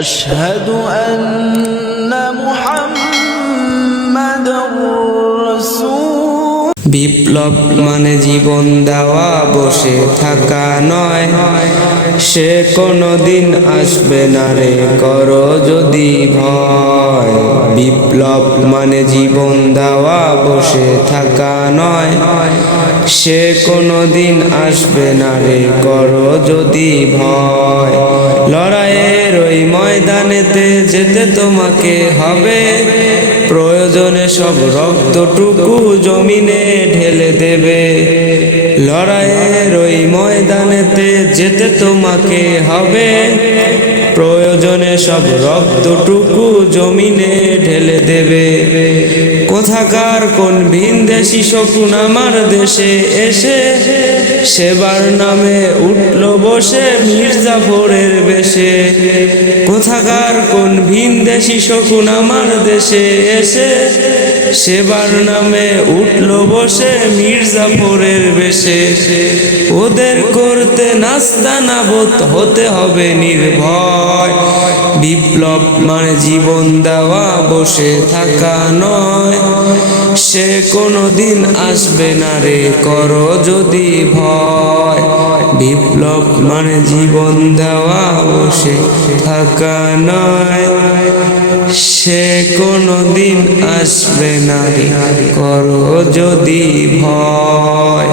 আশহাদু আন্না মুহাম্মাদুর রাসূল। বিপ্লব মানে জীবন দেওয়া, বসে থাকা নয়। সে কোনদিন আসবে না রে, করো যদি ভয়। বিপ্লব মানে জীবন দেওয়া, বসে থাকা নয়। সে কোনদিন আসবে না রে, করো যদি ভয়। লড়াইয়ের ওই ময়দানেতে যেতে তোমাকে হবে, প্রয়োজনে সব রক্তটুকু জমিনে ঢেলে দেবে। লড়াইয়ের ওই ময়দানেতে যেতে তোমাকে হবে, প্রয়োজনে সব রক্তটুকু জমিনে ঢেলে দেবে। কোথাকার কোন ভিনদেশি শকুন আমার দেশে এসে সেবার নামে উঠল বসে মির্জাফরের বেশে। কোথাকার কোন ভিনদেশি শকুন আমার দেশে এসে সেবার নামে উঠল বসে মির্জাফরের বেশে। ওদের করতে নাস্তানাবুদ হতে হবে নির্ভয়। বিপ্লব মানে জীবন দেওয়া, বসে থাকা নয়। সে কোনদিন আসবে না রে, করো যদি ভয়। বিপ্লব মানে জীবন দেওয়া, বসে থাকা নয়। সে কোনদিন আসবে না রে, করো যদি ভয়।